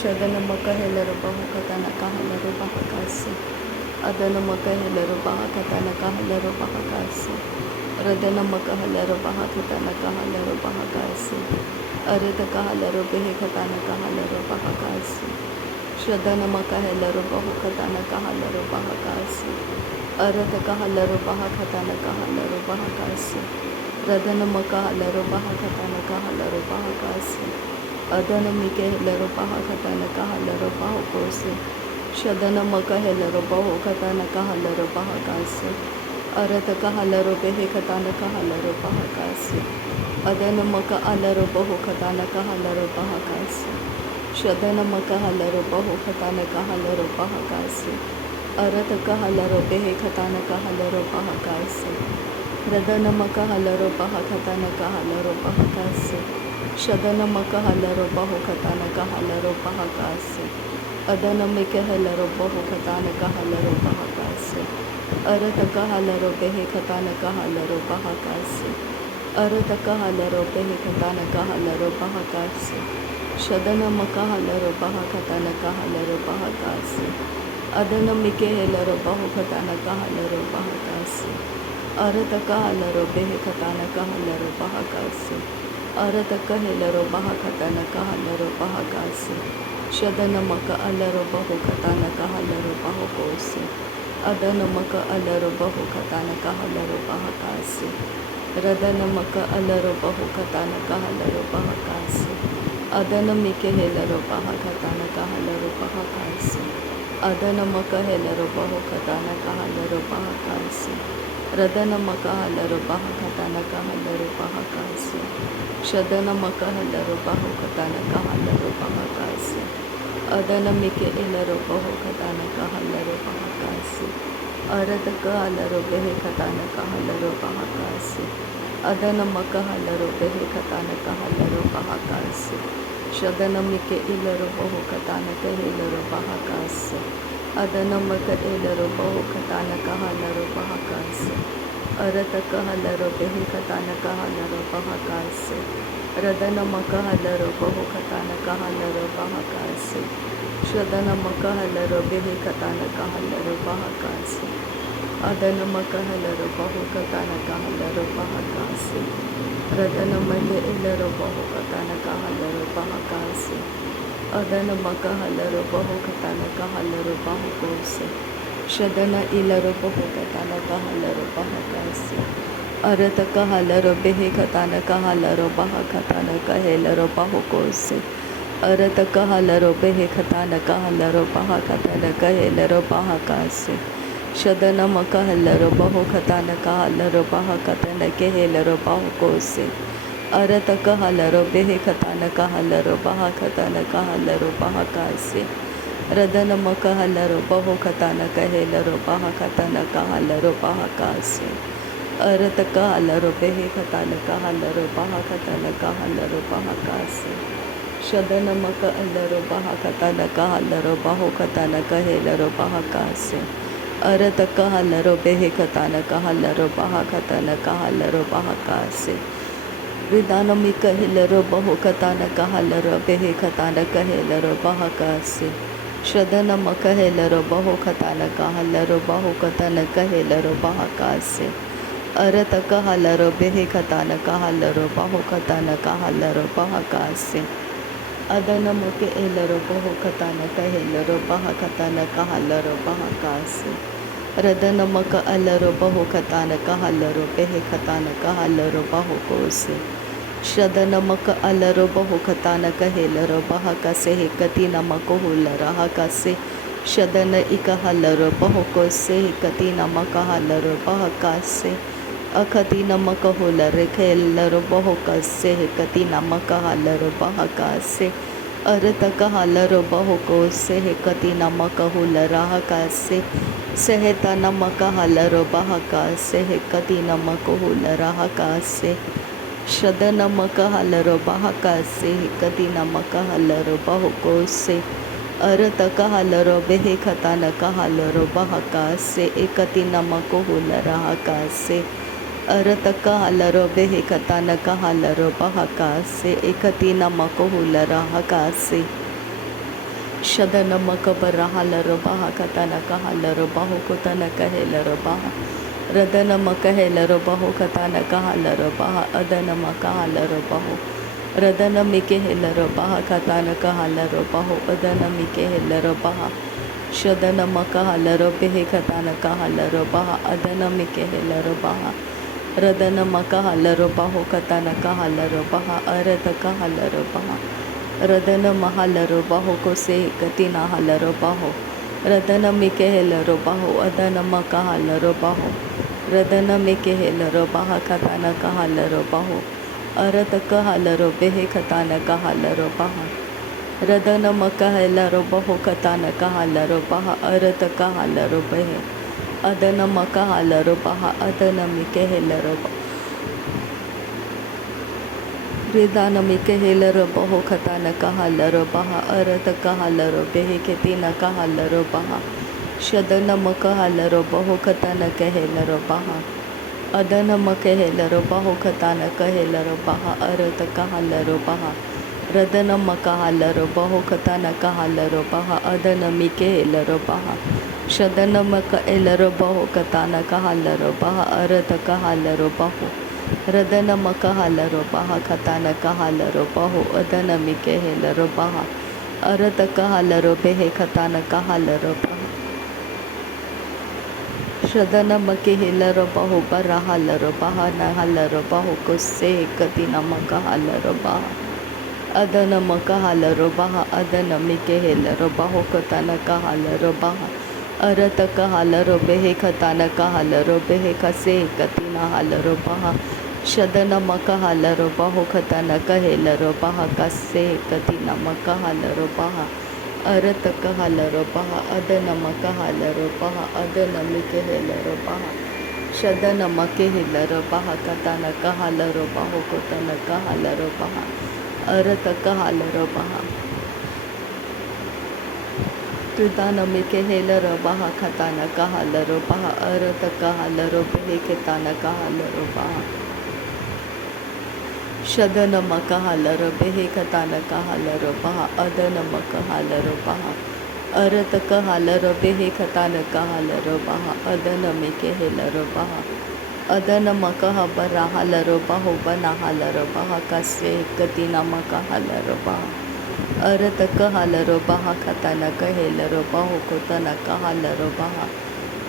ಶದನಮಕ ಹೆಲರು ಬಹು ಕಥನಕ ಹಲರು ಬಹಕಾಸಿ ಅದನಮಕ ಹೆಲರು ಬಹ ಕಥನಕ ಹಲರು ಬಹಕಾಸಿ ರದನಮಕ ಹಲರು ಬಹ ಕಥನಕ ಹಲರು ಬಹಕಾಸಿ ಅರದಕ ಹಲರು ಬೆಹೆ ಕಥನಕ ಹಲರು ಬಹಕಾಸಿ ಶದನಮಕ ಹೆಲರು ಬಹು ಕಥನಕ ಹಲರು ಬಹಕಾಸಿ ಅರದಕ ಹಲರು ಬಹ ಕಥನಕ ಹಲರು ಬಹಕಾಸಿ ರದನಮಕ ಹಲರು ಬಹ ಕಥನಕ ಹಲರು ಬಹಕಾಸಿ ಅದನಮಿಕೆ ಹೆಲರು ಬಹ ಕಥನಕ ಹಲರು ಬಹಕೋಸಿ ಶದನಮಕ ಹೆಲರು ಬಹು ಕಥನಕ ಹಲರು ಬಹಕಾಸಿ ಅರದಕ ಹಲರು ಬೆಹೆ ಕಥನಕ ಹಲರು ಬಹಕಾಸಿ ಅದನಮಕ ಹಲರು ಬಹು ಕಥನಕ ಹಲರು ಬಹಕಾಸಿ ಶದನಮಕ ಹಲರು ಬಹು ಕಥನಕ ಹಲರು ಬಹಕಾಸಿ ಅರದಕ ಹಲರು ಬೆಹೆ ಕಥನಕ ಹಲರು ಬಹಕಾಸಿ ರದನಮಕ ಹಲರು ಬಹ ಕಥನಕ ಹಲರು ಬಹಕಾಸಿ ಶದನಮಕ ಹಲರು ಬಹು ಕಥನಕ ಹಲರು ಬಹಕಾಸಿ ಅದನಮಿಕೆ ಹಲರು ಬಹು ಕಥನಕ ಹಲರು ಬಹಕಾಸಿ ಅರದಕ ಹಲರು ಬೆಹೆ ಕಥನಕ ಹಲರು ಬಹಕಾಸಿ ಅರದಕ ಹಲರು ಬೆಹೆ ಕಥನಕ ಹಲರು ಬಹಕಾಸಿ ಶದನಮಕ ಹಲರು ಬಹ ಕಥನಕ ಹಲರು ಬಹಕಾಸಿ ಅದನಮಿಕೆ ಹೆಲರು ಬಹು ಕಥನಕ ಹಲರು ಬಹಕಾಸಿ ಅರದಕ ಹಲರು ಬೆಹೆ ಕಥನಕ ಹಲರು ಬಹಕಾಸಿ ಅರದಕ ಹೆಲರು ಬಹ ಕಥನಕ ಹಲರು ಬಹಕಾಸಿ ಶದನಮಕ ಹಲರು ಬಹು ಕಥನಕ ಹಲರು ಬಹಕೋಸಿ ಅದನಮಕ ಹಲರು ಬಹು ಕಥನಕ ಹಲರು ಬಹಕಾಸಿ ರದನಮಕ ಹಲರು ಬಹು ಕಥನಕ ಹಲರು ಬಹಕಾಸಿ ಅದನಮಿಕೆ ಹೆಲರು ಬಹ ಕಥನಕ ಹಲರು ಬಹಕಾಸಿ ಅದನಮಕ ಹೆಲರು ಬಹು ಕಥನಕ ಹಲರು ಬಹಕಾಸಿ ರದನಮಕ ಹಲರು ಬಹ ಕಥನಕ ಹಲರು ಬಹಕಾಸಿ ಶದನಮಕ ಹಲರು ಬಹು ಕಥನಕ ಹಲರು ಬಹಕಾಸಿ ಅದನಮಿಕೆ ಹೆಲರು ಬಹು ಕಥನಕ ಹಲರು ಬಹಕಾಸಿ ಅರದಕ ಹಲರು ಬೆಹೆ ಕಥನಕ ಹಲರು ಬಹಕಾಸಿ ಅದನಮಕ ಹಲರು ಬೆಹೆ ಕಥನಕ ಹಲರು ಬಹಕಾಸಿ ಶದನಮಿಕೆ ಇಲರು ಬಹು ಕಥನಕ ಹೆಲರು ಬಹಕಾಸಿ ಅದನಮಕ ಹೆಲರು ಬಹು ಕಥನಕ ಹಲರು ಬಹಕಾಸಿ ಅರದಕ ಹಲರು ಬೆಹೆ ಕಥನಕ ಹಲರು ಬಹಕಾಸಿ ರದನಮಕ ಹಲರು ಬಹು ಕಥನಕ ಹಲರು ಬಹಕಾಸಿ ಶದನಮಕ ಹಲರು ಬೆಹೆ ಕಥನಕ ಹಲರು ಬಹಕಾಸಿ ಅದನಮಕ ಹಲರು ಬಹು ಕಥನಕ ಹಲರು ಬಹಕಾಸಿ ರದನಮಗೆ ಎಲ್ಲರು ಬಹು ಕಥನಕ ಹಲರು ಬಹಕಾಸಿ ಅದನಮಕ ಹಲರು ಬಹು ಕಥನಕ ಹಲರು ಬಹಕೋಸಿ ಶದನ ಇಲರು ಬಹು ಕಥನಕ ಹಲರು ಬಹಕಾಸಿ ಅರದಕ ಹಲರು ಬೆಹೆ ಕಥನಕ ಹಲರು ಬಹ ಕಥನಕ ಹೆಲರು ಬಹಕೋಸಿ ಅರದಕ ಹಲರು ಬೆಹೆ ಕಥನಕ ಹಲರು ಬಹ ಕಥನಕ ಹೆಲರು ಬಹಕಾಸಿ ಶದನಮಕ ಹಲರು ಬಹು ಕಥನಕ ಹಲರು ಬಹ ಕಥನಕೆ ಹೆಲರು ಬಹಕೋಸಿ ಅರದಕ ಹಲರು ಬೆಹೆ ಕಥನಕ ಹಲರು ಬಹ ಕಥನಕ ಹಲರು ಬಹಕಾಸಿ ರದನಮಕ ಹಲರು ಬಹು ಕಥನಕ ಹೆಲರು ಬಹ ಕಥನಕ ಹಲರು ಬಹಕಾಸಿ ಅರದಕ ಹಲರು ಬೆಹೆ ಕಥನಕ ಹಲರು ಬಹ ಕಥನಕ ಹಲರು ಬಹಕಾಸಿ ಶದನಮಕ ಹಲರು ಬಹ ಕಥನಕ ಹಲರು ಬಹು ಕಥನಕ ಹೆಲರು ಬಹಕಾಸಿ ಅರದಕ ಹಲರು ಬೆಹೆ ಕಥನಕ ಹಲರು ಬಹ ಕಥನಕ ಹಲರು ಬಹಕಾಸಿ ರಿದಾನಮಿಕ ಹೆಲರು ಬಹು ಕಥನಕ ಹಲರು ಬೆಹೆ ಕಥನಕ ಹೆಲರು ಬಹಕಾಸಿ ಶದನಮಕ ಹೆಲರು ಬಹು ಕಥನಕ ಹಲರು ಬಹು ಕಥನಕ ಹೆಲರು ಬಹಕಾಸಿ ಅರದಕ ಹಲರು ಬೆಹೆ ಕಥನಕ ಹಲರು ಬಹು ಕಥನಕ ಹಲರು ಬಹಕಾಸಿ ಅದನಮಕೆ ಹೆಲರು ಬಹು ಕಥನಕ ಹೆಲರು ಬಹ ಕಥನಕ ಹಲರು ಬಹಕಾಸಿ ರದನಮಕ ಹಲರು ಬಹು ಕಥನಕ ಹಲರು ಬೆಹೆ ಕಥನಕ ಹಲರು ಬಹಕೋಸಿ ಶದನಮಕ ಹಲರು ಬಹು ಕಥನಕ ಹೆಲರು ಬಹಕಸೆ ಹೆಕತಿ ನಮಕ ಹುಲರ ಹಕಸೆ ಶದನ ಇಕ ಹಲರು ಬಹಕೋಸೆ ಹೆಕತಿ ನಮಕ ಹಲರು ಬಹಕಾಸೆ ಅಕತಿ ನಮಕ ಹುಲರೆ ಖೆಲ್ಲರು ಬಹುಕಸೆ ಹೆಕತಿ ನಮಕ ಹಲರು ಬಹಕಾಸೆ ಅರತಕ ಹಲರು ಬಹುಕೋಸೆ ಹೆಕತಿ ನಮಕ ಹುಲರ ಹಕಾಸೆ ಸೆಹತ ನಮಕ ಹಲರು ಬಹಕಾಸೆ ಹೆಕತಿ ನಮಕ ಹುಲರ ಹಕಾಸೆ ಶದನಮಕ ಹಲರು ಬಹಕಾಸೆ ಹೆಕತಿ ನಮಕ ಹಲರು ಬಹಕೋಸೆ ಅರತಕ ಹಲರು ಬೆಹೆ ಕಥನಕ ಹಲರು ಬಹಕಾಸೆ ಏಕತಿ ನಮಕ ಹುಲರ ಹಕಾಸೆ ಅರತಕ ಹಲರು ಬೆಹೆ ಕಥನಕ ಹಲರು ಬಹಕಾಸೆ ಏಕತಿ ನಮಕ ಹುಲರ ಹಕಾಸೆ Shadanamaka Barahalarabaha Katanakahalarabahu Kutanakahelarabaha Radanamakahelarabahu Katanakahalarabaha Adanamakahalarabahu Radanamikehelarabaha Katanakahalarabahu Adanamikehelarabaha Shadanamakahalarabehe Katanakahalarabaha Adanamikehelarabaha Radanamakahalarabahu Katanakahalarabaha Aradakahalarabaha Radana Mahalaro Baho Kose Katina Halaro Baho Radana Mikehelaro Baho Adana Makahalaro Baho Radana Mikehelaro Baha Katana Kahalaro Baho Arataka Halaro Behe Katana Kahalaro Baha Radana Makahelaro Baho Katana Kahalaro Baha Arataka Halaro Behe Adana Makahalaro Baha Adana Mikehelaro Baha Ridana Mikehelaro Baho Katana Kahalaro Baha Arata Kahalaro Behe Ketina Kahalaro Baha Shadana Makahalaro Baho Katana Kahelaro Baha Adana Makahelaro Baho Katana Kahelaro Baha Arata Kahalaro Baha Radana Makahalaro Baho Katana Kahalaro Baha Adana Mikehelaro Baha Shadana Makahelaro Baho Katana Kahalaro Baha Arata Kahalaro Baho Radana Makahalaro Baha Katana Kahalaro Baho Adana Mikehelaro Baha Arata Kahalaro Behe Katana Kahalaro Baha Shadana Makehelaro Baho Barahalaro Baha Nahalaro Baho Kose Katina Makahalaro Baha Adana Makahalaro Baha Adana Mikehelaro Baho Katana Kahalaro Baha Arata Kahalaro Behe Katana Kahalaro Behe Kase Katina Halaro Baha Shadana Makahalaro Baho Katana Kahelaro Baha Kase Katina Makahalaro Baha Arata Kahalaro Baha Adana Makahalaro Baha Adana Mikehelaro Baha Shadana Makehelaro Baha Katana Kahalaro Baho Katana Kahalaro Baha Arata Kahalaro Baha Ridana Mikehelaro Baha Katana Kahalaro Baha Arata Kahalaro Behe Katana Kahalaro Baha Shadana Makahalaro Behe Katana Kahalaro Baha Adana Makahalaro Baha Arata Kahalaro Behe Katana Kahalaro Baha Adana Mikehelaro Baha Adana Makahabarahalaro Baho Banahalaro Baha Kase Katina Makahalaro Baha Arata Kahalaro Baha Katana Kahelaro Baho Kotana Kahalaro Baha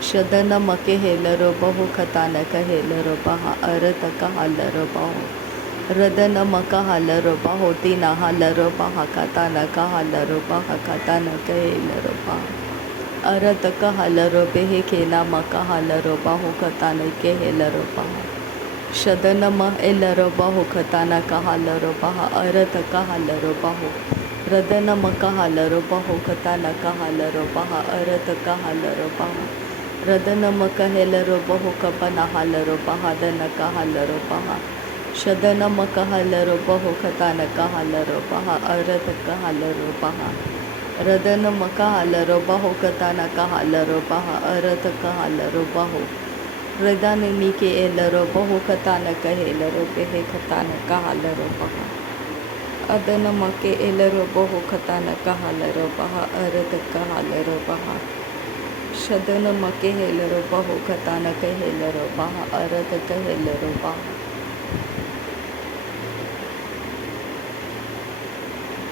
Shadana Makehelaro Baho Katana Kahelaro Baha Arata Kahalaro Baho Radana Makahalaro Baho Tina Halaro Baha Katana Kahalaro Baha Katana Kahelaro Baha Arata Kahalaro Behe Kena Makahalaro Baho Katana Kahelaro Baha Shadana Mahelaro Baho Katana Kahalaro Baha Arata Kahalaro Baho Radana Makahalaro Baho Katana Kahalaro Baha Arata Kahalaro Baha Radana Makahelaro Baho Kapana Halaro Baha Dana Kahalaro Baha Shadana Makahalaro Baho Katana Kahalaro Baha Arata Kahalaro Baha Radana Makahalaro Baho Katana Kahalaro Baha Arata Kahalaro Baho Radana Mike Elaro Baho Katana Kahelaro Behe Katana Kahalaro Baha Adana Make Elaro Baho Katana Kahalaro Baha Arata Kahalaro Baha Shadana Make Helaro Baho Katana Kahelaro Baha Arata Kahelaro Baha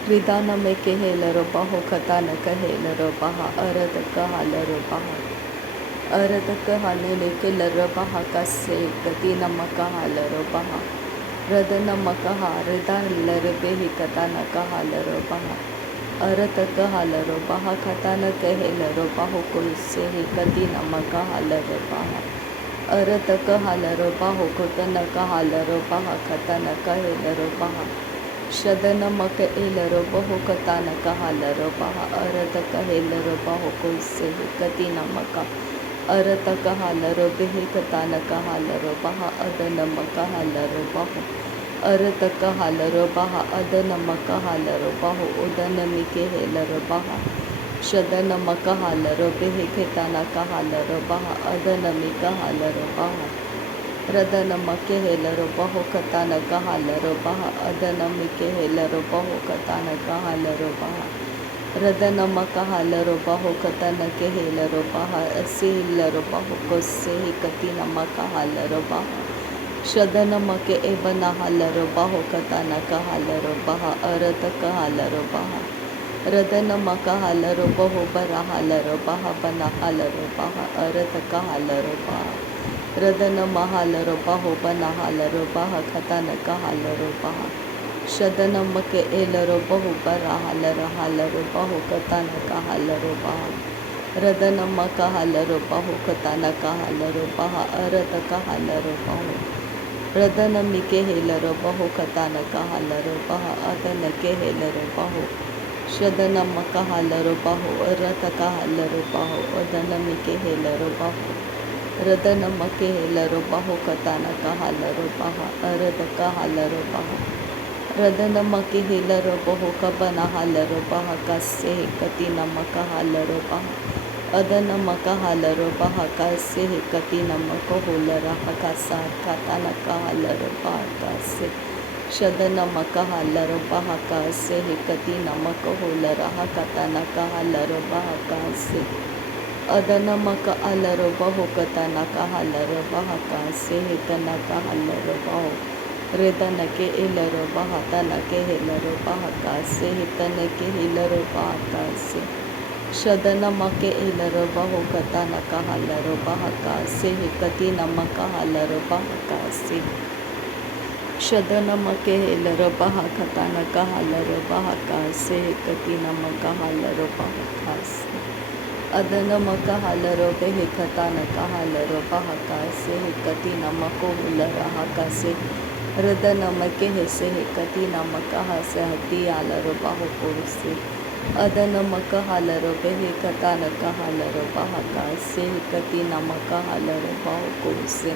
Ridana Mekehelaro Baho Katana Kahelaro Baha Arata Kahalaro Baha Arata Kahalene Kelaro Baha Kase Katina Makahalaro Baha Radana Makaha Ridana Behi Katana Kahalaro Baha Arata Kahalaro Baha Katana Kahelaro Baho Kose Katina Makahalaro Baha Arata Kahalaro Baho Kotana Kahalaro Baha Katana Kahelaro Baha Shadana Maka Elaro Baho Katana Kahalaro Baha Arata Kahelaro Baho Kose Katina Maka Arata Kahalaro Behe Katana Kahalaro Baha Adana Makahalaro Baho Arata Kahalaro Baha Adana Makahalaro Baho Udana Mikehelaro Baha Shadana Makahalaro Behe Katana Kahalaro Baha Adana Mikahalaro Baha Radana Makehelaro Baho Katana Kahalaro Baha Adana Mikehelaro Baho Katana Kahalaro Baha रदनमक हालरो बाहो कतनके हेलरो बाहा असीलरो बाहो कोसे कति नमक हालरो बाहा शदनमक एबना हालरो बाहो कतनक हालरो बाहा अरतक हालरो बाहा रदनमक हालरो बाहो बरा हालरो बाहा बना हालरो बाहा अरतक हालरो बाहा रदनम हालरो बाहो बना हालरो बाहा कतनक हालरो बाहा शदनमक एलरो बहु बरा हालरो बाहो कतनक हालरो बाहा रदनमक हालरो बाहो कतनक हालरो बाहा अरतक हालरो बाहो रदनमिके हेलरो बाहो कतनक हालरो बाहा अदनके हेलरो बाहो शदनमक हालरो बाहो अरतक हालरो बाहो अदनमिके हेलरो बाहो रदनमक हेलरो बाहो कतनक हालरो बाहा अरतक हालरो बाहो रदनमक हेलरो बाहो कबना हालरो बाहा कसे कति नमक हालरो बाहा अदनमक हालरो बाहा कसे कति नमक होलरा कसा कतनक हालरो बाहा कसे शदनमक हालरो बाहा कसे कति नमक होलरा कतनक हालरो बाहा कसे अदनमक अलरो बाहो कतनक हालरो बाहा कसे तनक हालरो बाहो रेदनके एलरो बाहा तनके हेलरो बाहा कसे तनके हेलरो बाहा कसे शदनमक एलरो बाहो कतनक हालरो बाहा कसे कति नमक हालरो बाहा कसे शदनमक हेलरो बाहा कतनक हालरो बाहा कसे कति नमक हालरो बाहा कसे अदनमक हालरो बेहे कतनक हालरो बाहा कसे कति नमक होलरा कसे रदनमक हेसे कति नमक हसे हति हालरो बाहो कोसे अदनमक हालरो बेहे कतनक हालरो बाहा कसे कति नमक हालरो बाहो कोसे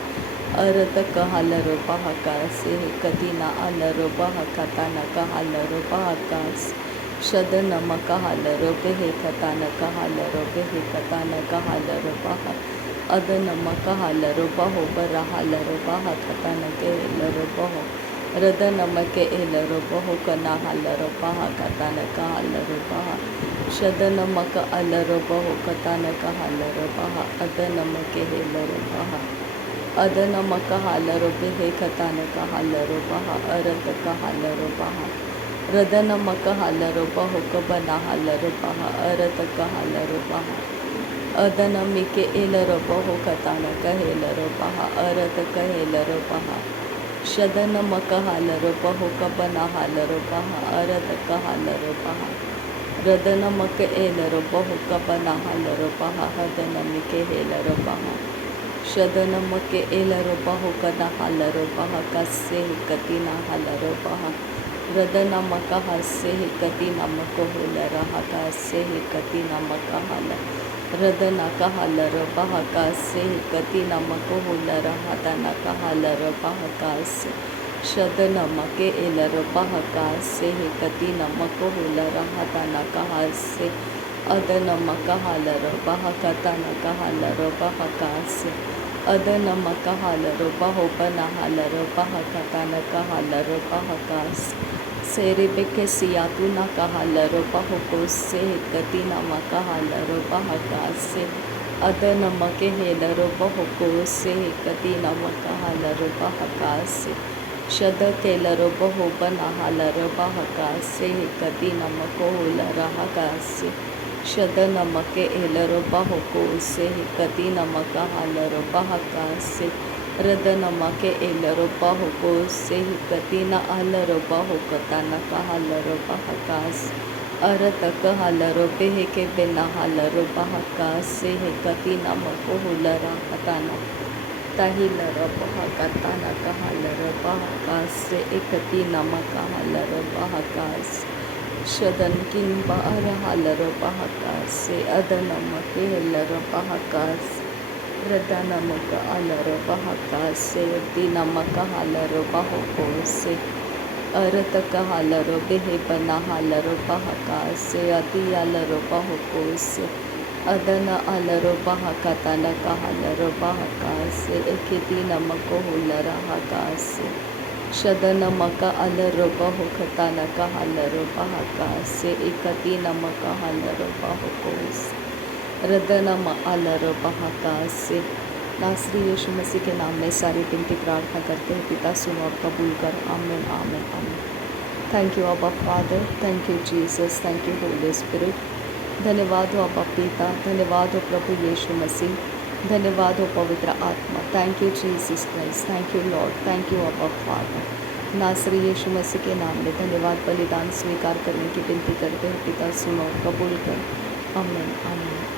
अरतक हालरो बाहा कसे कति न हालरो बाहा कतनक हालरो बाहा कसे शदनमक हालरो बेहे कतनक हालरो बेहे कतनक हालरो बाहा अदनमक हालरो बाहो बरा हालरो बाहा कतनके हेलरो बाहो रदनमक एलरो बाहो कना हालरो बाहा कतनक हालरो बाहा शदनमक अलरो बाहो कतनक हालरो बाहा अदनमक हेलरो बाहा अदनमक हालरो बेहे कतनक हालरो बाहा अरतक हालरो बाहा रदनमक हालरो बाहो कबना हालरो बाहा अरतक हालरो बाहा अदनमिके एलरो बाहो कतनक हेलरो बाहा अरतक हेलरो बाहा शदनमक हालरो बाहो कबना हालरो बाहा अरतक हालरो बाहा रदनमक एलरो बाहो कबना हालरो बाहा हदनमिके हेलरो बाहा शदनमक एलरो बाहो कना हालरो बाहा कसे कति न हालरो बाहा रदनमक हसे कति नमक होलरा कसे कति नमक हाल रदनक हालरो बाहा कसे कति नमक होलरा तनक हालरो बाहा कसे शदनमक एलरो बाहा कसे कति नमक होलरा तनक हसे अदनमक हालरो बाहा कतनक हालरो बाहा कसे अदनमक हालरो बाहो बना हालरो बाहा कतनक हालरो बाहा कसे सेरे बेके सियातु न हालरो बाहो कोसे कति नमक हालरो बाहा कसे अदनमक हेलरो बाहो कोसे कति नमक हालरो बाहा कसे शद केलरो बाहो बना हालरो बाहा कसे कति नमक होलरा कसे शदनमक एलरो बाहो कोसे कति नमक हालरो बाहा कसे रदनमक एलरो बाहो कोसे कति न हालरो बाहो कतनक हालरो बाहा कसे अरतक हालरो बेहे के बिना हालरो बाहा कसे कति नमक होलरा कतनक तहिलरो बाहा कतनक हालरो बाहा कसे कति नमक हालरो बाहा कसे शदन किन बार हालरो बाहा कसे अदनमक एलरो बाहा कसे रदनमक अलरो बाहा कसे दिनमक हालरो बाहो कोसे अरतक हालरो बेहे बना हालरो बाहा कसे अति अलरो बाहो कोसे अदन अलरो बाहा कतनक हालरो बाहा कसे कति नमक होलरा कसे शदन मका अलर बहो खताना का हलर बहा से एकती नमक हलर बहो कोस रदनम अलर बहा से। नासरी यीशु मसीह के नाम में सारी विनती प्रार्थना करते हैं, पिता सुन और कबूल कर। आमीन आमीन आमीन। थैंक यू अब्बा father, thank you Jesus, thank you Holi spirit. धन्यवाद हो अब्बा पिता, धन्यवाद हो प्रभु यीशु मसीह, धन्यवाद हो पवित्र आत्मा। Thank you Jesus Christ, thank you Lord, thank you अब्बा फादर। नासरी यीशु मसीह के नाम में धन्यवाद बलिदान स्वीकार करने की विनती करते हैं, पिता सुनो और कबूल कर। आमीन आमीन।